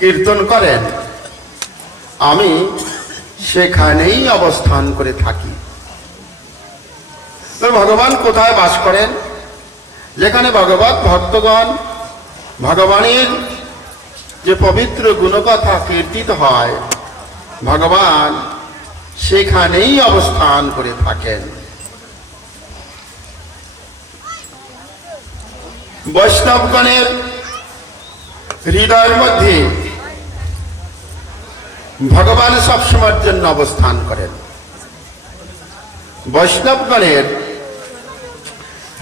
কীর্তন করেন, আমি সেখানেই অবস্থান করে থাকি। ভগবান কোথায় বাস করেন? যেখানে ভগবত ভক্তগণ ভগবানের যে পবিত্র গুণকথা কীর্তিত হয়, ভগবান সেখানেই অবস্থান করে থাকেন। বৈষ্ণবগণের হৃদয়ের মধ্যে ভগবান সবসময়ের জন্য অবস্থান করেন। বৈষ্ণবগণের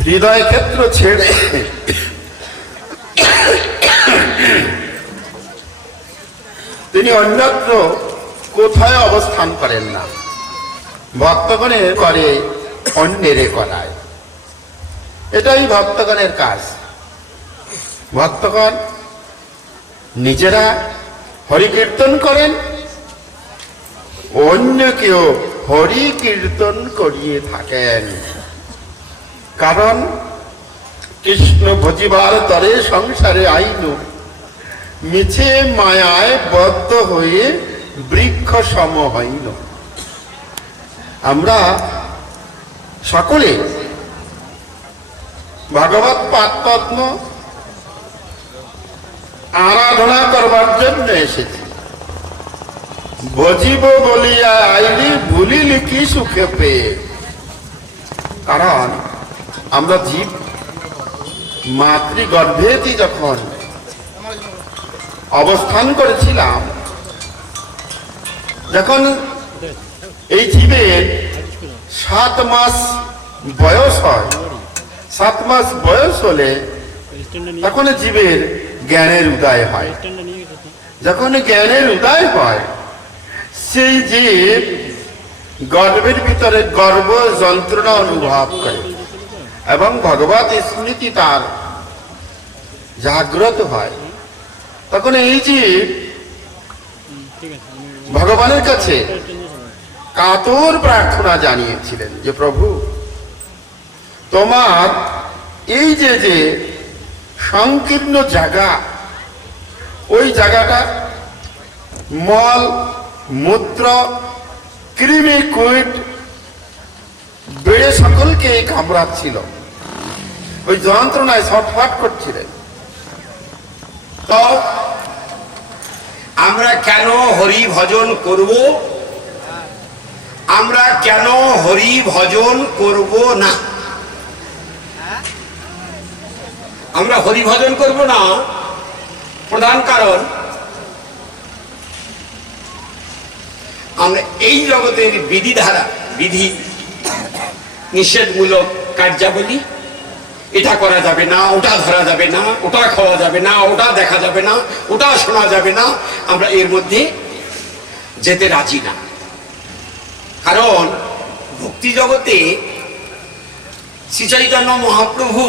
হৃদয় ক্ষেত্র ছেড়ে তিনি অন্যত্র কোথায় অবস্থান করেন না। ভক্তগণের করে অন্যেরে করায়, এটাই ভক্তগণের কাজ। ভক্তগণ নিজেরা হরি কীর্তন করেন, অন্যকেও হরি কীর্তন করিয়ে থাকেন। কারণ কৃষ্ণ ভজিবার তরে সংসারে আইনু, মিছে মায়ায় বদ্ধ হয়ে বৃক্ষ সম হইল। আমরা সকলে ভগবত পাদপদ্ম আরাধনা করবার জন্য এসেছি। ভজিব বলিয়া আইলি, ভুলিলি কি সুখে পেয়ে। কারণ আমরা জীব মাতৃগর্ভেতে যখন অবস্থান করেছিলাম, যখন এই জীবের 7 মাস বয়স হয়, 7 মাস বয়স হলে তখন জীবের জ্ঞানের উদয় হয়। যখন জ্ঞানের উদয় হয়, সেই জীব গর্ভের ভিতরে গর্ভ যন্ত্রণা অনুভব করে এবং ভগবত স্মৃতি তার জাগ্রত হয়। তখন এই জীব ভগবানের কাছে কাতর প্রার্থনা জানিয়েছিলেন যে প্রভু, তোমার এই যে যে সংকীর্ণ জায়গা, ওই জায়গাটা মল মূত্র কৃমি কীট বেড়ে সকলকে কামড়াচ্ছিল, ওই যন্ত্রণায় ছটফট করছিলেন। তো আমরা কেন হরি ভজন করব? আমরা কেন হরি ভজন করব না? আমরা হরি ভজন করব না, প্রধান কারণ আমরা এই জগতের বিধিধারা, বিধি নিষেধমূলক কার্যাবলী, এটা করা যাবে না, ওটা ধরা যাবে না, ওটা খাওয়া যাবে না, ওটা দেখা যাবে না, ওটা শোনা যাবে না, আমরা এর মধ্যে যেতে রাজি না। কারণ ভক্তি জগতে শ্রী চৈতন্য মহাপ্রভু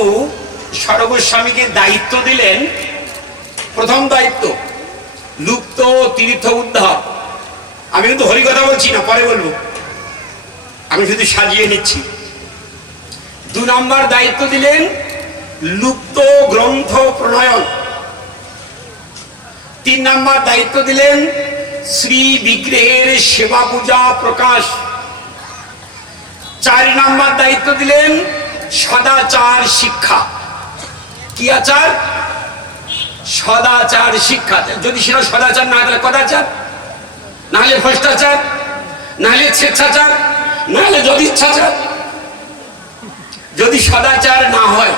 সর্বস্বামীকে দায়িত্ব দিলেন। প্রথম দায়িত্ব লুপ্ত তীর্থ উদ্ধার। আমি কিন্তু হরি কথা বলছি না, পরে বলবো, আমি শুধু সাজিয়ে নিচ্ছি। 2 নম্বর দায়িত্ব দিলেন লুপ্ত গ্রন্থ প্রণয়ন। 3 নম্বর দায়িত্ব দিলেন শ্রী বিগ্রহের সেবা পূজা প্রকাশ। 4 নম্বর দায়িত্ব দিলেন সদাচার শিক্ষা। কি আচার? সদাচার শিক্ষা। যদি সেটা সদাচার না হলে কদাচার, না হলে ভ্রষ্টাচার, না হলে স্বেচ্ছাচার, না হলে যদিচ্ছাচার। যদি সদাচার না হয়,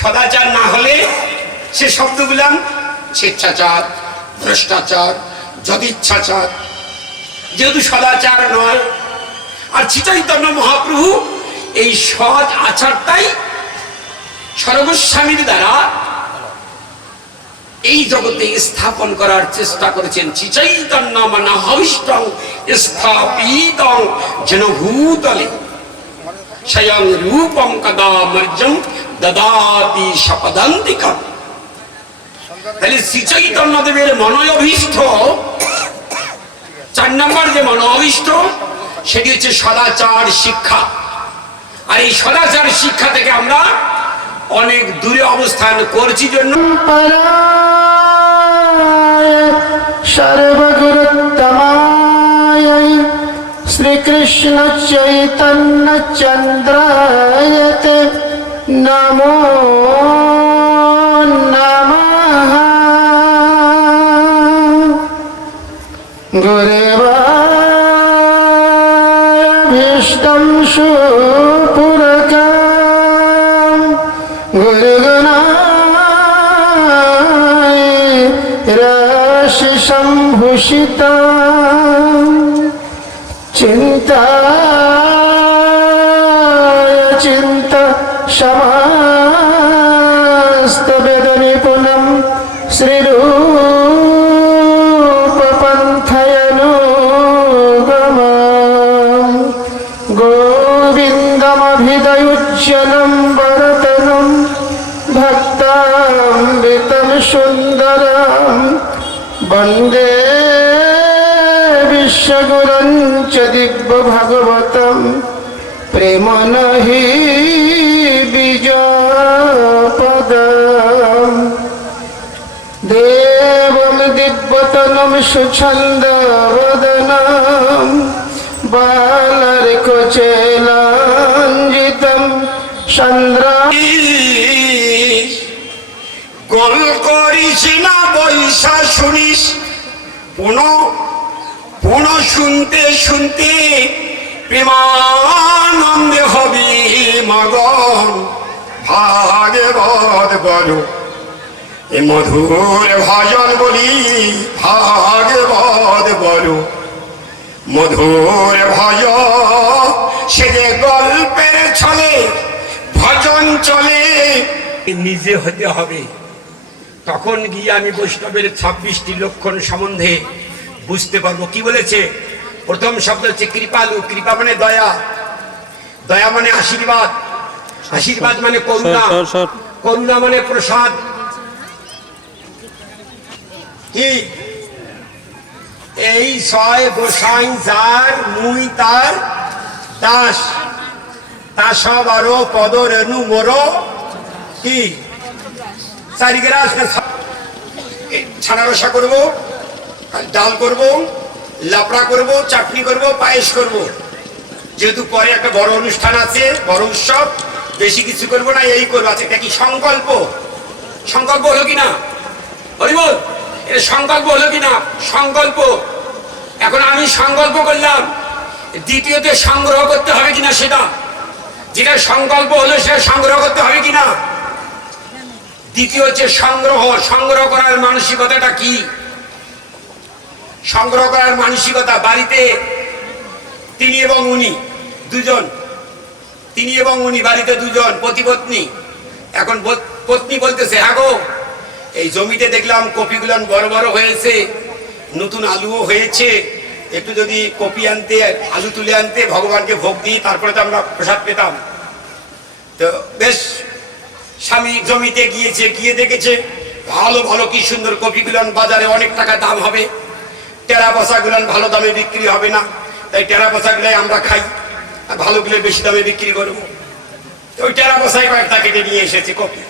সদাচার না হলে সে শব্দগুলো স্বেচ্ছাচার, ভ্রষ্টাচার, যদিচ্ছাচার, যেহেতু সদাচার নয়। আর শ্রী চৈতন্য মহাপ্রভু এই সৎ আচারটাই সর্বস্বামীর দ্বারা এই জগতে স্থাপন করার চেষ্টা করেছেন। শ্রী চৈতন্য মনঃভীষ্টং স্থাপিতং যেন ভূতলে স্বয়ং রূপম কদা মর্যং দদাতি শপদান্তিকম। তাহলে শ্রী চৈতন্য দেবের মনোভীষ্ট 4 নম্বর যে মনোভীষ্ট, সেটি হচ্ছে সদাচার শিক্ষা। আর এই সদাচার শিক্ষা থেকে আমরা অনেক দূরে অবস্থান করছি জন্য सर्वगुरुत्तमायै श्रीकृष्ण चैतन्य चन्द्राय ते नमो नमः। गुरुवाभीष्टं सुपुरकं गुरुगणाय राशिसंभूषितं चिन्ताय चिन्ता समस्तवेदनिपुणं श्रीरूपपन्थयनुगमं गोविन्दमभिदयुज्ज्वलं वरतनं भक्तामृतं सुन्दरं वन्दे विश्वगुरुं च दिव्यभगवतं प्रेमन हि बीजपदम् देवं दिव्यतनं सुछन्दवदनं बालर्कुचेलाञ्जितं चन्द्रा গোল করিস না বৈশা শুনিস পুনঃ পুনঃ শুনতে শুনতে প্রেমানন্দে হবি মগন ভাগবত বলো এ মধুর ভজন বলি ভাগবত বলো মধুর ভজ সে যে গল্পের ছলে ভজন চলে নিজে হতে হবে। তখন গিয়ে আমি বৈষ্ণবের 26টি লক্ষণ সম্বন্ধে বুঝতে পারবো। কি বলেছে? প্রথম শব্দ হচ্ছে কৃপালু। কৃপা মানে দয়া, দয়া মানে আশীর্বাদ, আশীর্বাদ মানে করুণা, করুণা মানে প্রসাদ। কি এই ছয় গোসাই যার মুই তার দাস, তা সব আরো পদ রেণু মোর কি চারিগ্রাস ছানা রসা করবো, ডাল করব, লাপড়া করব, চাটনি করব, পায়েস করব। যেহেতু পরে একটা বড় অনুষ্ঠান আছে, বড় উৎসব, বেশি কিছু করব না, এই করবো। আছে এটা কি সংকল্প? সংকল্প হলো কিনা? হরি বল। এটা সংকল্প হলো কিনা? সংকল্প। এখন আমি সংকল্প করলাম, দ্বিতীয়ত সংগ্রহ করতে হবে কিনা সেটা, যেটা সংকল্প হলো সেটা সংগ্রহ করতে হবে কিনা। দ্বিতীয় হচ্ছে সংগ্রহ। সংগ্রহ করার মানসিকতাটা কি? সংগ্রহ করার মানসিকতা, বাড়িতে তিনি এবং উনি দুজন, তিনি এবং উনি বাড়িতে দুজন পতিপত্নী। এখন পত্নী বলতেছে, হ্যাঁ গো, এই জমিতে দেখলাম কপিগুলো বড় বড় হয়েছে, নতুন আলুও হয়েছে, একটু যদি কপি আনতে, আলু তুলে আনতে, ভগবানকে ভোগ দিই, তারপরে তো আমরা প্রসাদ পেতাম। তো বেশ, স্বামী জমিতে গিয়েছে, গিয়ে দেখেছে ভালো ভালো কি সুন্দর কপিগুলো বাজারে অনেক টাকা দাম হবে, টেরা পয়সাগুলো ভালো দামে বিক্রি হবে না, তাই টেরা পয়সাগুলাই আমরা খাই, আর ভালোগুলো বেশি দামে বিক্রি করবো। তো ওই টেরা পয়সায় কয়েকটা কেটে নিয়ে এসেছে কপি।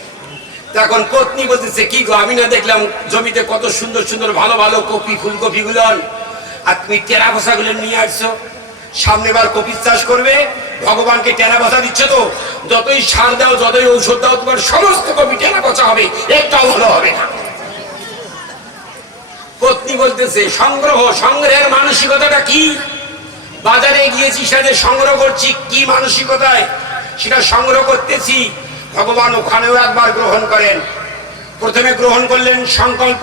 এখন পত্নী বলতেছে, কি গো, আমি না দেখলাম জমিতে কত সুন্দর সুন্দর ভালো ভালো কপি, ফুলকপি গুলো, আর তুমি টেরা পয়সা গুলো নিয়ে আসছো, সামনে বার কপি চাষ করবে, ভগবানকে টেরা পয়সা দিচ্ছ তো, যতই সার দাও, যতই ঔষধ দাও, তোমার সমস্ত কপি টেরা পয়সা হবে, একটাও ভালো হবে না। পত্নী বলতেছে, সংগ্রহ, সংগ্রহের মানসিকতাটা কি? বাজারে গিয়েছি, সেটা সংগ্রহ করছি, কি মানসিকতায় সেটা সংগ্রহ করতেছি। ভগবান ওখানেও একবার গ্রহণ করেন। প্রথমে গ্রহণ করলেন সংকল্প,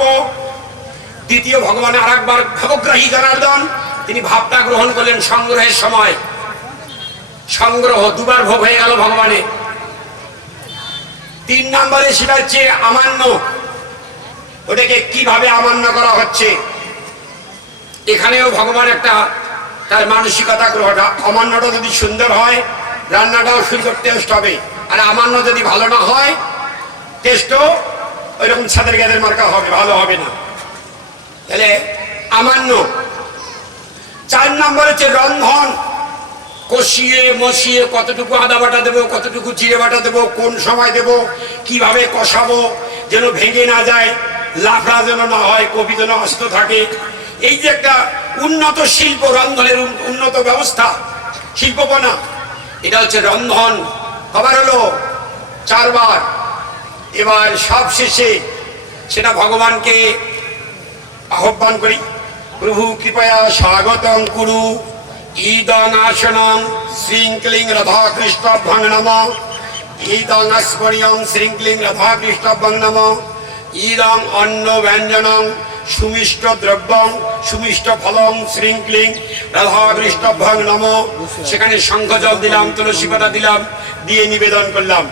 দ্বিতীয় ভগবান আর একবার ভাবগ্রাহী জনার্দন, তিনি ভাবটা গ্রহণ করলেন সংগ্রহের সময়। সংগ্রহ দুবার ভোগ হয়ে গেল ভগবানের। 3 নম্বরে সেটা হচ্ছে আমান্য। ওটাকে কিভাবে আমান্য করা হচ্ছে, এখানেও ভগবান একটা তার মানসিকতা গ্রহণ। অমান্যটা যদি সুন্দর হয়, রান্নাটাও সুন্দর টেস্ট হবে, আর আমান্য যদি ভালো না হয়, টেস্টও ওইরকম ছাদের গ্যাদের মার্কা হবে, ভালো হবে না। তাহলে আমান্য। 4 নম্বর হচ্ছে রন্ধন। কষিয়ে মশিয়ে কতটুকু আদা বাটা দেবো, কতটুকু জিরে বাটা দেবো, কোন সময় দেবো, কিভাবে কষাবো যেন ভেঙে না যায়, লাফড়া যেন না হয়, কপি যেন আস্ত থাকে, এই যে একটা উন্নত শিল্প, রন্ধনের উন্নত ব্যবস্থা, শিল্পপনা, এটা হচ্ছে রন্ধন। কবার হলো? 4 বার। এবার সব শেষে সেটা ভগবানকে আহ্বান করি, প্রভু কৃপয়া স্বাগতং কুরু ইদং আসনং শ্রীং রাধা কৃষ্ণভ্যং নমঃ, ইদং আস্মরিয়ং শ্রীং রাধা কৃষ্ণভ্যং নমঃ, ইদং অন্ন ব্যঞ্জনং সুমিষ্ট দ্রব্যং সুমিষ্ট ফলং শ্রীং রাধা কৃষ্ণভ্যং নমঃ। সেখানে শঙ্খ জল দিলাম, তুলসী পাতা দিলাম, দিয়ে নিবেদন করলাম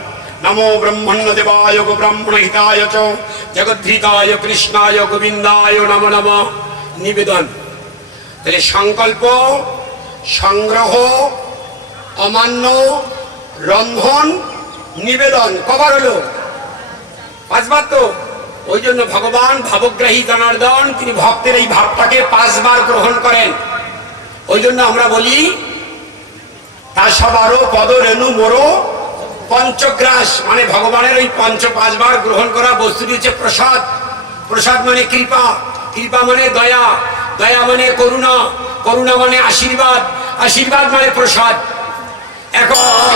নমো ব্রহ্মণ্য দেবায় গো ব্রাহ্মণ হিতায় চ জগদ্ধৃতায় কৃষ্ণায় গোবিন্দায় নমো নমঃ। নিবেদন। তাহলে সংকল্প, সংগ্রহ, অমান্য, রন্ধন, নিবেদন কবার হলো? 5 বার তো। ওই জন্য ভগবান ভাবগ্রাহী জনার্দন, তিনি ভক্তের এই ভাবটাকে 5 বার গ্রহণ করেন। ওই জন্য আমরা বলি তা সবারও পদ রেণু মোরো পঞ্চগ্রাস, মানে ভগবানের ওই 5 বার গ্রহণ করা বস্তুটি হচ্ছে প্রসাদ। প্রসাদ মানে কৃপা, কৃপা মানে দয়া, দয়া মানে করুণা, করুণা মানে আশীর্বাদ, আশীর্বাদ মানে প্রসাদ। এখন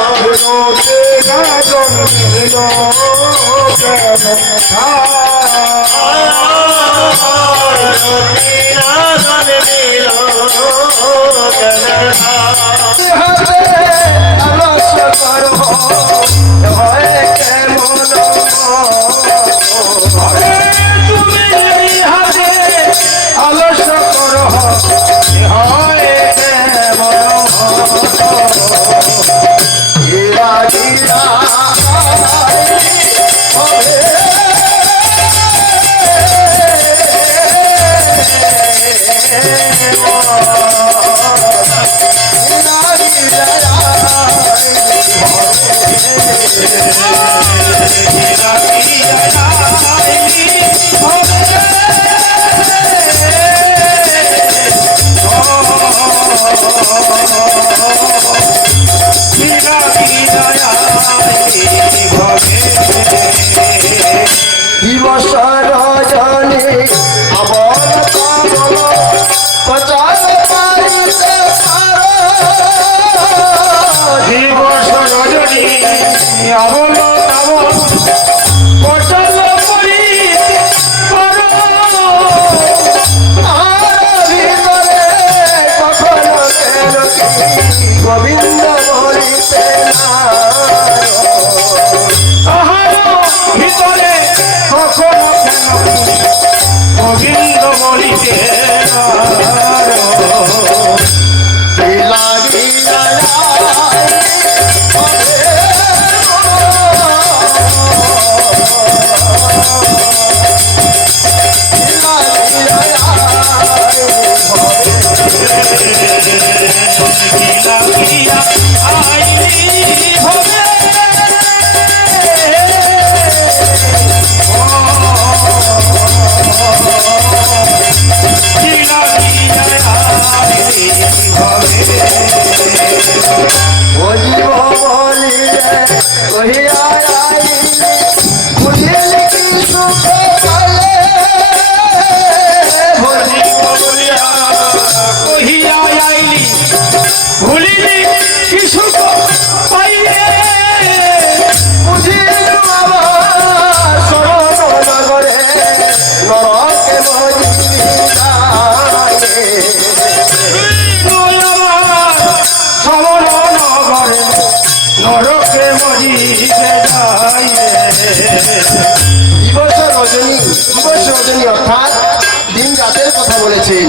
অর্থাৎ দিন রাতের কথা বলেছেন।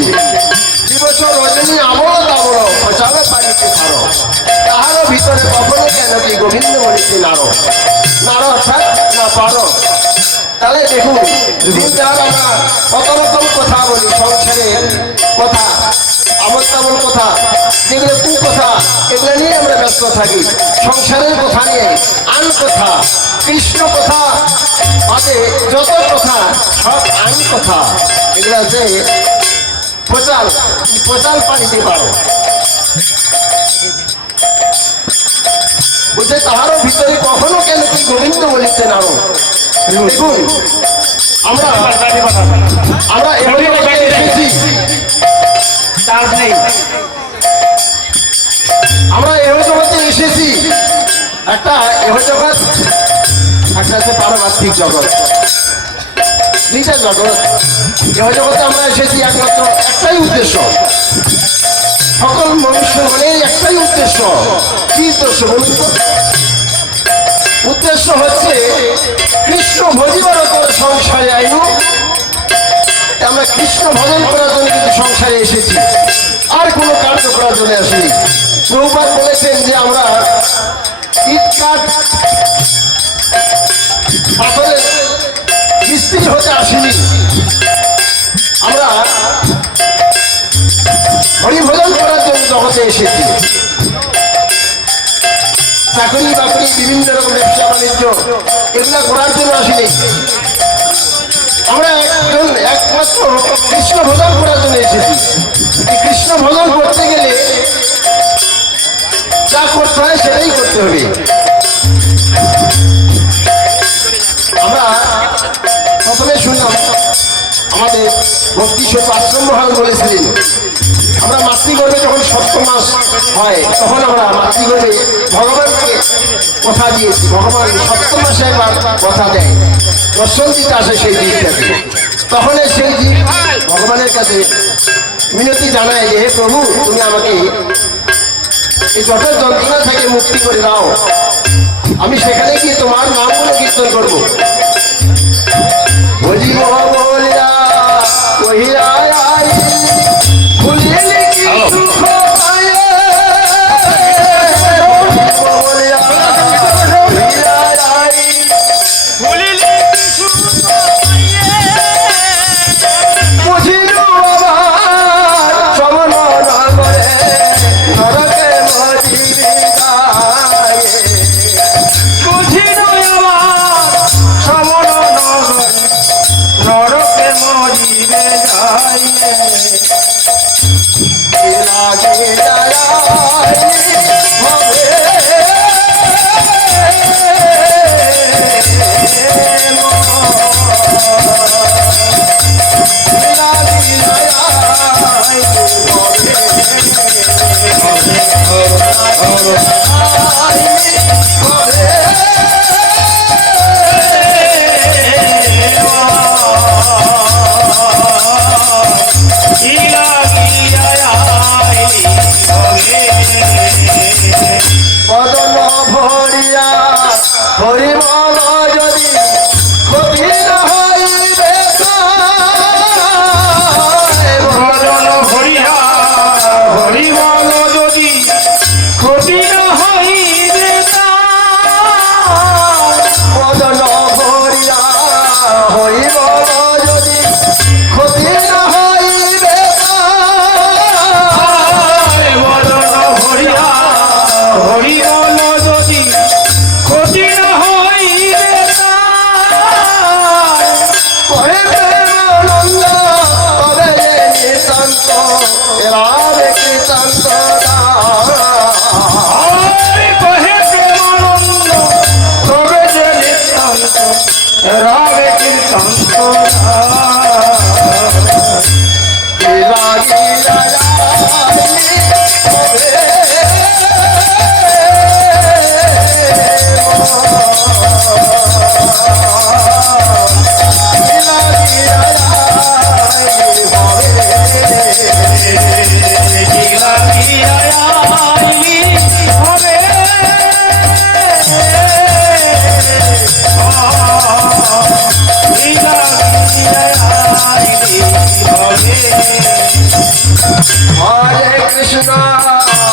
দিবস রজনী আমল তামল পচাবে পানিতে সার, তাহার ভিতরে কখনো কেন কি গোবিন্দ বলেছে নারো, নারো অর্থাৎ না পারো। তাহলে দেখুন, দিন রাত আমরা কত রকম কথা বলি, সংসারের কথা, আমল তামল কথা, যেগুলো কু কথা, এগুলো নিয়ে আমরা ব্যস্ত থাকি। সংসারের কথা নিয়ে আন কথা, কৃষ্ণ কথা বাদে যত কথা সব আন কথা, এগুলো যে প্রচার প্রচার পানিতে পারো বুঝে, তাহারও ভিতরে কখনো কেন কি গোবিন্দ বলিতে নাও। দেখুন, আমরা এমন এসেছি কাজ নেই। আমরা এহ জগতে এসেছি, একটা এহ জগৎ, একটা আছে পারমার্থিক জগৎ, দুইটা জগৎ। এহ জগতে আমরা এসেছি একমাত্র একটাই উদ্দেশ্য, সকল মনুষ্য মনের একটাই উদ্দেশ্য। কি উদ্দেশ্য বলুন তো? উদ্দেশ্য হচ্ছে কৃষ্ণ ভজিবার সংসারে আইনু। আমরা কৃষ্ণ ভজন করার জন্য কিন্তু সংসারে এসেছি, আর কোনো কার্য করার জন্য আসিনি। প্রভুপাদ বলেছেন যে আমরা ইট কাঠ পাথরের মিস্ত্রি হতে আসিনি, আমরা হরিভজন করার জন্য জগতে এসেছি। চাকরি বাকরি বিভিন্ন রকম ব্যবসা বাণিজ্য এগুলা করার জন্য আসিনি। আমরা একমাত্র কৃষ্ণ ভজন করার জন্য এসেছি। কৃষ্ণ ভজন করতে গেলে যা করতে হয় সেটাই করতে হবে। আমরা প্রথমে শুনলাম আমাদের ভক্তি স্বরূপ আশ্রম মহারাজ বলেছিলেন, আমরা মাতৃগর্ভে যখন 7 মাস হয় তখন আমরা মাতৃগর্ভে ভগবানকে কথা দিয়েছি। ভগবান 7 মাসে একবার কথা দেয়, দর্শন দিতে আসে সেই দিকটাকে। তখন সেই দিক ভগবানের কাছে মিনতি জানায় যে হে প্রভু, তুমি আমাকে এই জটের যন্ত্রণা থেকে মুক্তি করে দাও, আমি সেখানে গিয়ে তোমার নামগুলো কীর্তন করবো। বলিব বলিয়া কহিয়া ভুলিলে কি সুখ পায়, বলিয়া কহিয়া ভুলিলে কি সুখ পায়, বুঝিল আবার সমন না করে নরকে মরিবে যায়, বুঝিল আবার সমন না করে নরকে মরিবে যায়, লাগে যায় হবে বদন ভরিয়া হরিমল যদি ক্ষতি না হইবে, বদন ভরিয়া হরিমল যদি ক্ষতি না হইবে, বদন ভরিয়া হরিমল যদি ক্ষতি না হইবে, বদন ভরিয়া হরিমল যদি ক্ষতি না হইবে, কহে প্রেমানন্দ তবে নিতান্ত রাধে কৃতান্ত, কহে প্রেমানন্দ তবে যে নিতান্ত রাধে কৃতান্ত,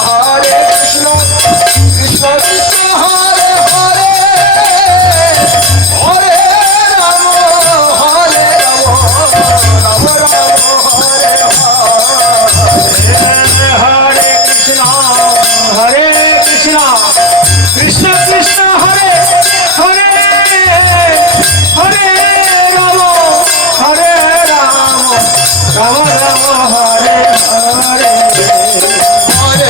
হরে কৃষ্ণ কৃষ্ণ কৃষ্ণ হরে হরে, হরে রাম রাম রাম হরে হরে, হরে কৃষ্ণ কৃষ্ণ কৃষ্ণ হরে হরে, হরে রাম রাম রাম হরে হরে, হরে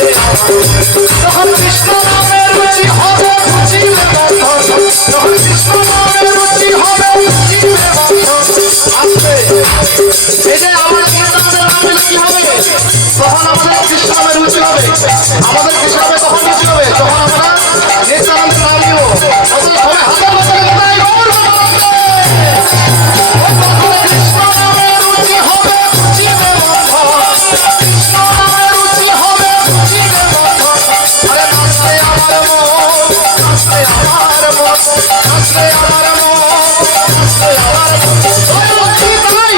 Hey, আমাদের কিছু হবে তখন কিছু হবে তখন আমরা নিত্যানন্দ নাম নিব অথচ সবাই হাজার বছরের কথাই গৌর কৃষ্ণ নামের রুচি হবে রুচিতে বন্ধন কৃষ্ণ নামের রুচি হবে রুচিতে বন্ধন আরে নাচতে আমার মন নাচতে আমার মন নাচতে আমার মন নাচতে আমার মন দয়ালজি তাই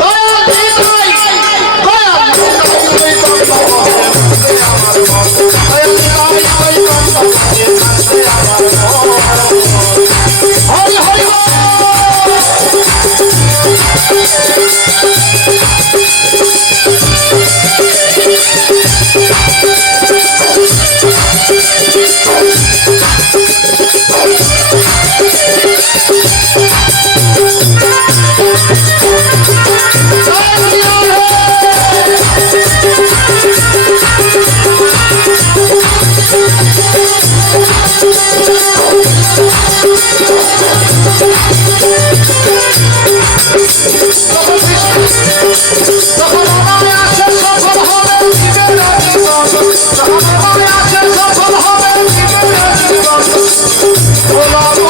দয়ালজি তাই হরি হরি যখন আমার আছে সফল হবে জীবনের জীবন যখন আমার আছে সফল হবে জীবনের জীবন বলাবো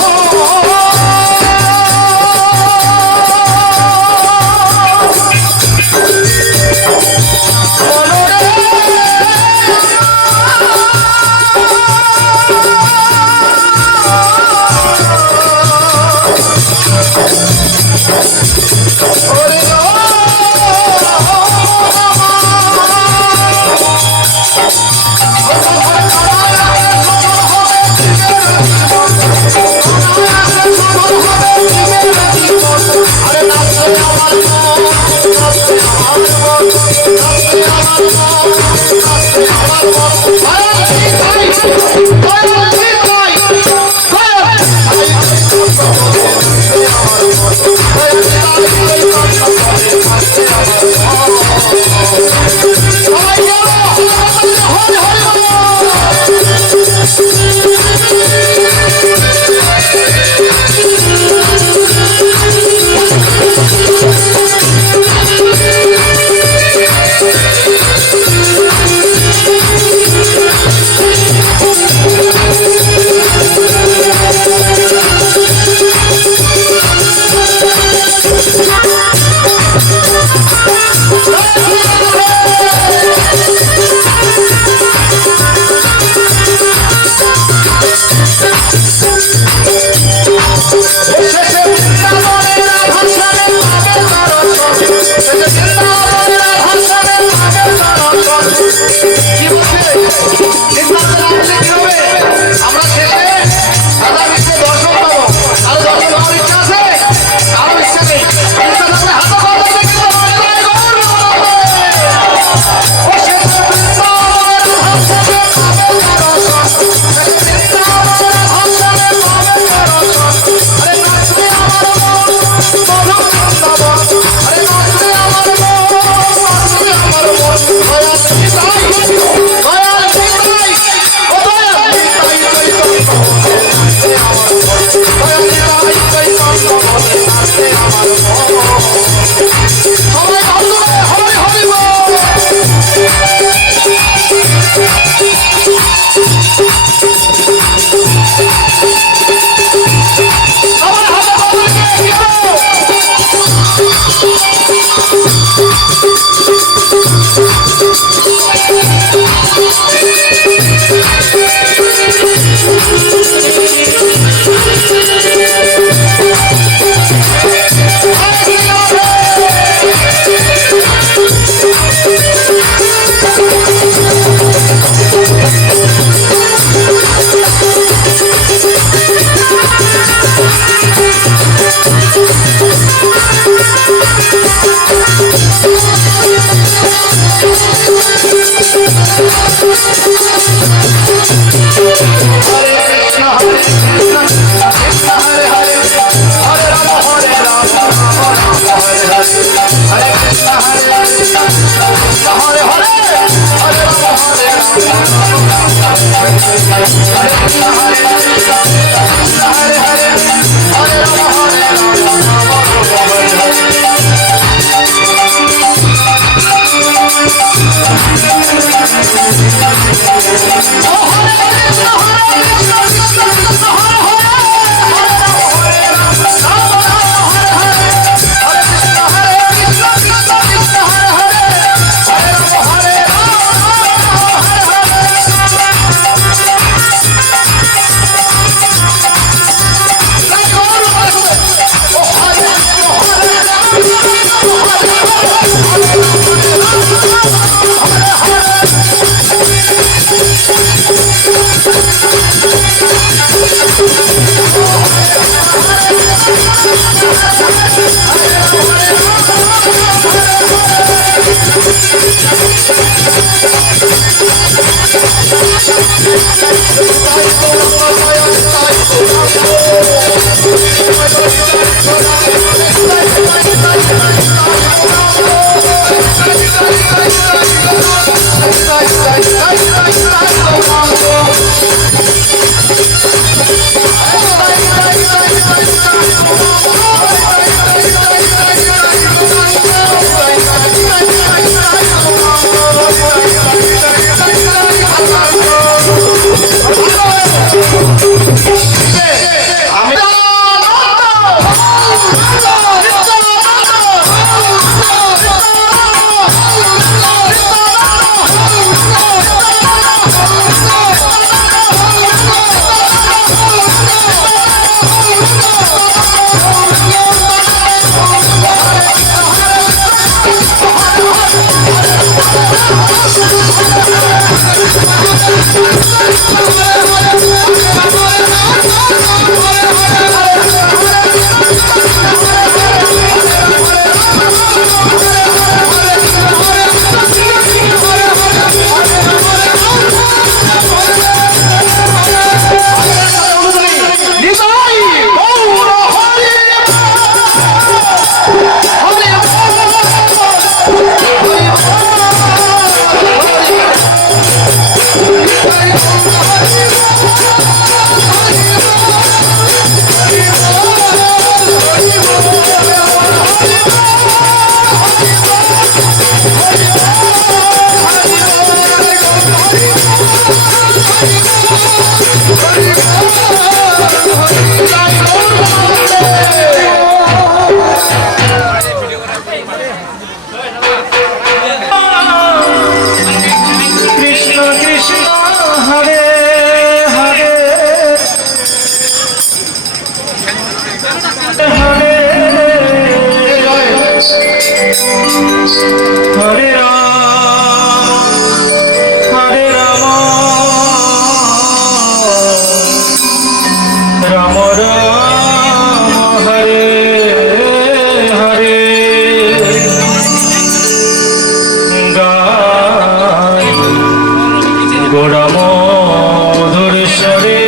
গোড়ামধুর স্বরে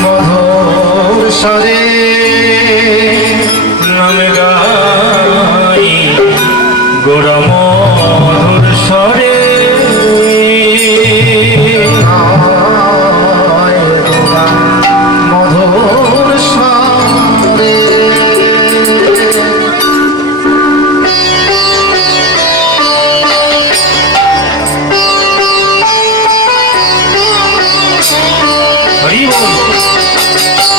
মধুর স্বরে নাম গাই গোড়ামধুর স্বরে মধুর স্বরে হরি বল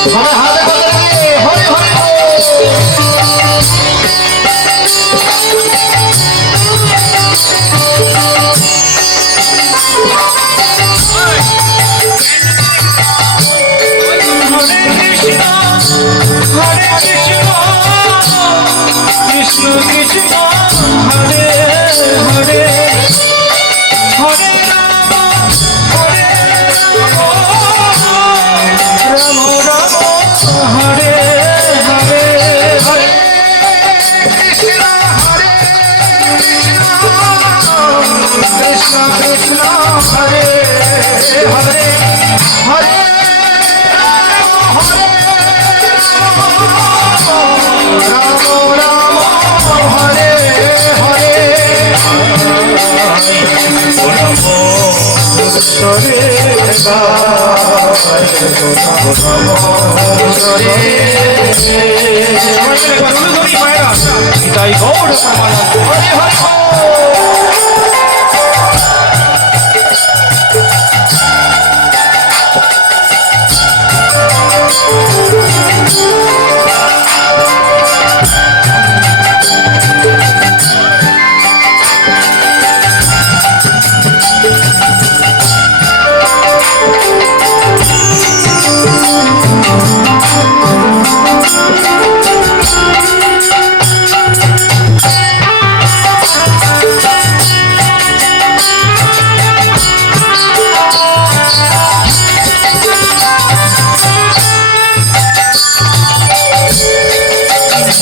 সবাই হাতে করে দিয়ে হরি হরি বল। কৃষ্ণ কৃষ্ণ হরে হরে হরে রাম রাম রাম হরে হরে হরে কৃষ্ণ হরে কৃষ্ণ কৃষ্ণ হরে হরে হরে রাম রাম হরে হরে সরে তাই গৌড় হরে হরে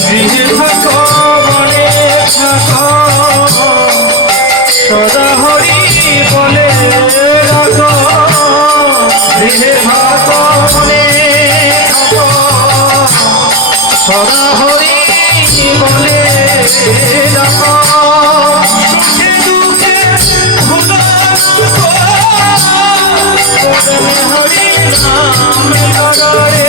গৃহে থাকো বনে থাকো সদা হরি বলে রাখো গৃহে থাকো বনে থাকো সদা হরি বলে রাখো সুখে দুঃখে ভুলো হরি নাম করে